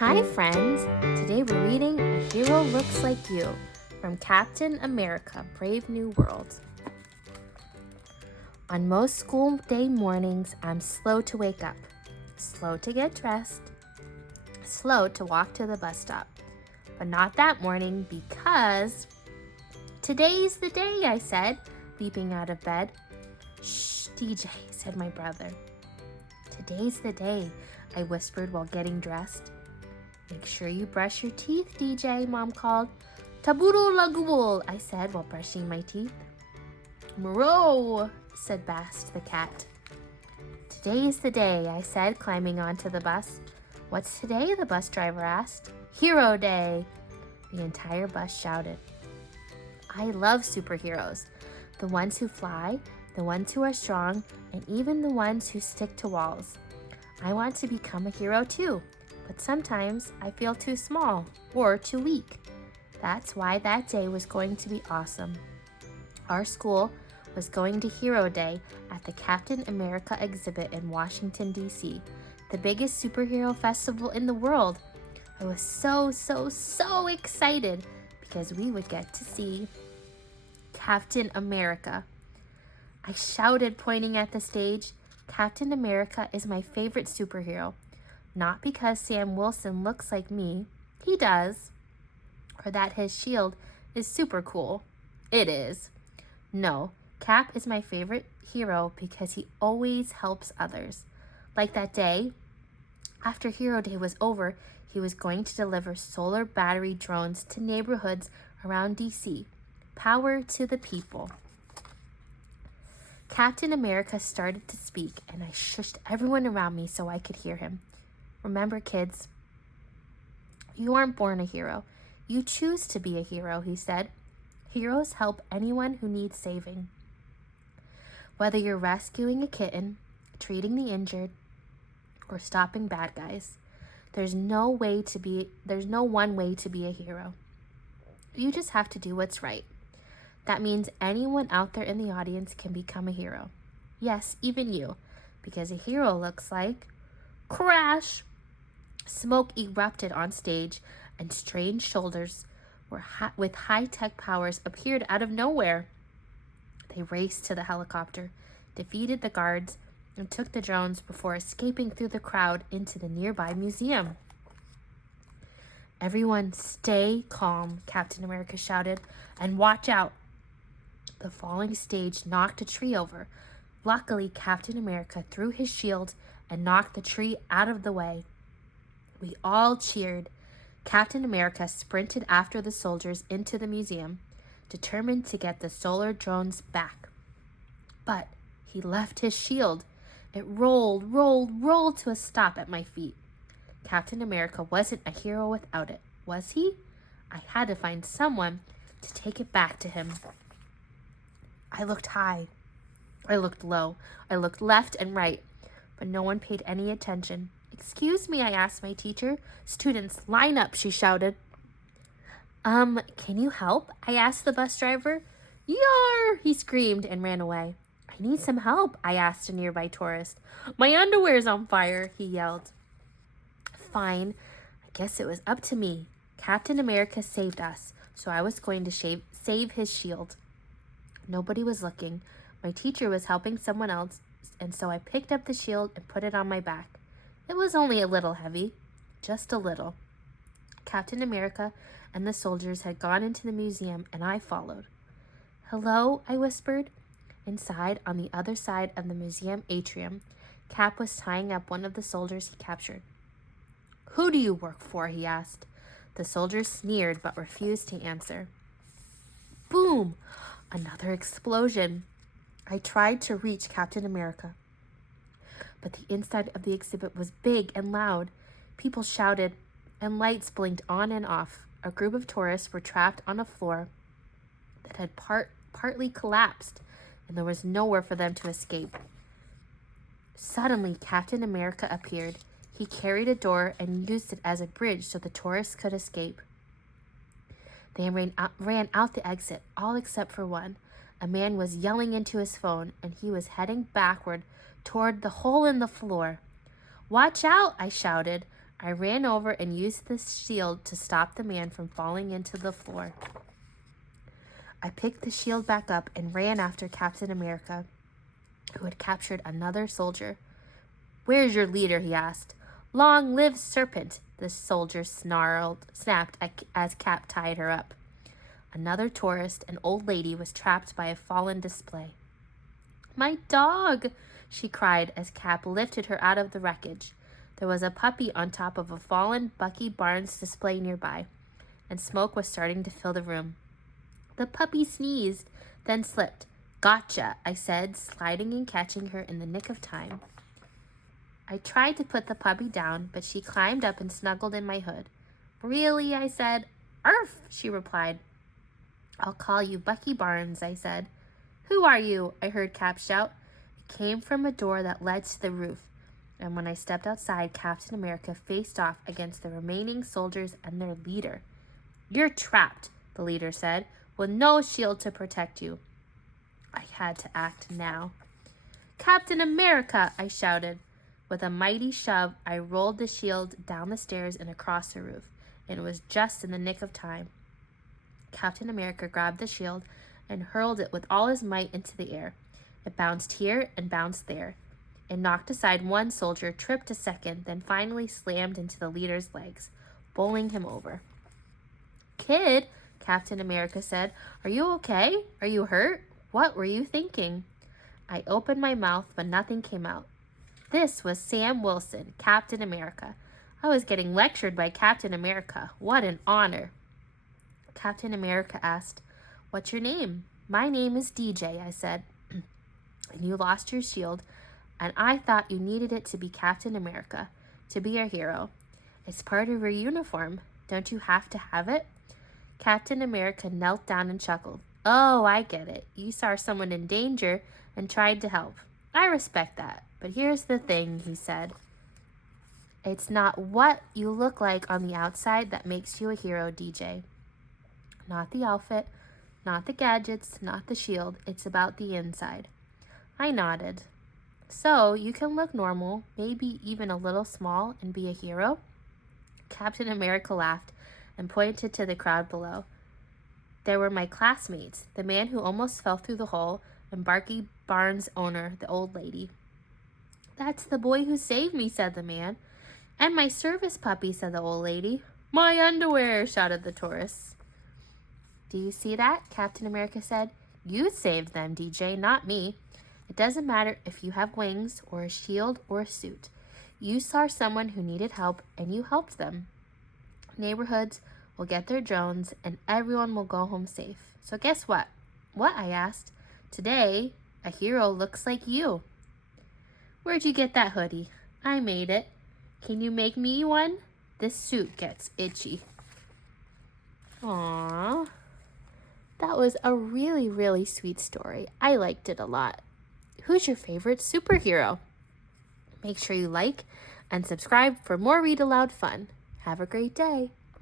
Hi friends! Today we're reading A Hero Looks Like You from Captain America, Brave New World. On most school day mornings, I'm slow to wake up, slow to get dressed, slow to walk to the bus stop. But not that morning because today's the day, I said, leaping out of bed. Shh, DJ, said my brother. Today's the day, I whispered while getting dressed. Make sure you brush your teeth, DJ, Mom called. Taburu lagubul, I said while brushing my teeth. Mro, said Bast the cat. Today's the day, I said, climbing onto the bus. What's today? The bus driver asked. Hero Day, the entire bus shouted. I love superheroes, the ones who fly, the ones who are strong, and even the ones who stick to walls. I want to become a hero too. But sometimes I feel too small or too weak. That's why that day was going to be awesome. Our school was going to Hero Day at the Captain America exhibit in Washington, D.C., the biggest superhero festival in the world. I was so excited because we would get to see Captain America. I shouted, pointing at the stage, Captain America is my favorite superhero. Not because Sam Wilson looks like me, he does, or that his shield is super cool. It is. No, Cap is my favorite hero because he always helps others. Like that day, after Hero Day was over, he was going to deliver solar battery drones to neighborhoods around DC. Power to the people. Captain America started to speak, and I shushed everyone around me so I could hear him. Remember, kids, you aren't born a hero. You choose to be a hero, he said. Heroes help anyone who needs saving. Whether you're rescuing a kitten, treating the injured, or stopping bad guys, there's no one way to be a hero. You just have to do what's right. That means anyone out there in the audience can become a hero. Yes, even you, because a hero looks like crash. Smoke erupted on stage, and strange shoulders with high-tech powers appeared out of nowhere. They raced to the helicopter, defeated the guards, and took the drones before escaping through the crowd into the nearby museum. Everyone stay calm, Captain America shouted, and watch out. The falling stage knocked a tree over. Luckily, Captain America threw his shield and knocked the tree out of the way. We all cheered. Captain America sprinted after the soldiers into the museum, determined to get the solar drones back. But he left his shield. It rolled to a stop at my feet. Captain America wasn't a hero without it, was he? I had to find someone to take it back to him. I looked high. I looked low. I looked left and right, but no one paid any attention. Excuse me, I asked my teacher. Students, line up, she shouted. Can you help? I asked the bus driver. Yar! He screamed and ran away. I need some help, I asked a nearby tourist. My underwear's on fire, he yelled. Fine, I guess it was up to me. Captain America saved us, so I was going to save his shield. Nobody was looking. My teacher was helping someone else, and so I picked up the shield and put it on my back. It was only a little heavy, just a little. Captain America and the soldiers had gone into the museum, and I followed. Hello, I whispered. Inside, on the other side of the museum atrium, Cap was tying up one of the soldiers he captured. Who do you work for? He asked. The soldier sneered but refused to answer. Boom! Another explosion. I tried to reach Captain America, but the inside of the exhibit was big and loud. People shouted, and lights blinked on and off. A group of tourists were trapped on a floor that had partly collapsed, and there was nowhere for them to escape. Suddenly, Captain America appeared. He carried a door and used it as a bridge so the tourists could escape. They ran out the exit, all except for one. A man was yelling into his phone, and he was heading backward toward the hole in the floor. Watch out, I shouted. I ran over and used the shield to stop the man from falling into the floor. I picked the shield back up and ran after Captain America, who had captured another soldier. "Where's your leader?" he asked. "Long live Serpent," the soldier snapped as Cap tied her up. Another tourist, an old lady, was trapped by a fallen display. "My dog!" she cried as Cap lifted her out of the wreckage. There was a puppy on top of a fallen Bucky Barnes display nearby, and smoke was starting to fill the room. The puppy sneezed, then slipped. "Gotcha," I said, sliding and catching her in the nick of time. I tried to put the puppy down, but she climbed up and snuggled in my hood. "Really?" I said. "Arf," she replied. "I'll call you Bucky Barnes," I said. "Who are you?" I heard Cap shout. It came from a door that led to the roof, and when I stepped outside, Captain America faced off against the remaining soldiers and their leader. "You're trapped," the leader said, "with no shield to protect you." I had to act now. "Captain America!" I shouted. With a mighty shove, I rolled the shield down the stairs and across the roof, and it was just in the nick of time. Captain America grabbed the shield and hurled it with all his might into the air. It bounced here and bounced there. It knocked aside one soldier, tripped a second, then finally slammed into the leader's legs, bowling him over. "Kid," Captain America said, "are you okay? Are you hurt? What were you thinking?" I opened my mouth, but nothing came out. This was Sam Wilson, Captain America. I was getting lectured by Captain America. What an honor. Captain America asked, "What's your name?" "My name is DJ," I said. "And you lost your shield, and I thought you needed it to be Captain America, to be a hero. It's part of your uniform. Don't you have to have it?" Captain America knelt down and chuckled. "Oh, I get it. You saw someone in danger and tried to help. I respect that. But here's the thing," he said. "It's not what you look like on the outside that makes you a hero, DJ. Not the outfit, not the gadgets, not the shield. It's about the inside." I nodded. "So you can look normal, maybe even a little small, and be a hero?" Captain America laughed and pointed to the crowd below. There were my classmates, the man who almost fell through the hole, and Bucky Barnes' owner, the old lady. "That's the boy who saved me," said the man. "And my service puppy," said the old lady. "My underwear," shouted the tourists. "Do you see that?" Captain America said. "You saved them, DJ, not me. It doesn't matter if you have wings or a shield or a suit. You saw someone who needed help and you helped them. Neighborhoods will get their drones and everyone will go home safe. So guess what?" "What?" I asked. "Today, a hero looks like you." "Where'd you get that hoodie?" "I made it." "Can you make me one?" "This suit gets itchy." Aww. That was a really, really sweet story. I liked it a lot. Who's your favorite superhero? Make sure you like and subscribe for more Read Aloud fun. Have a great day.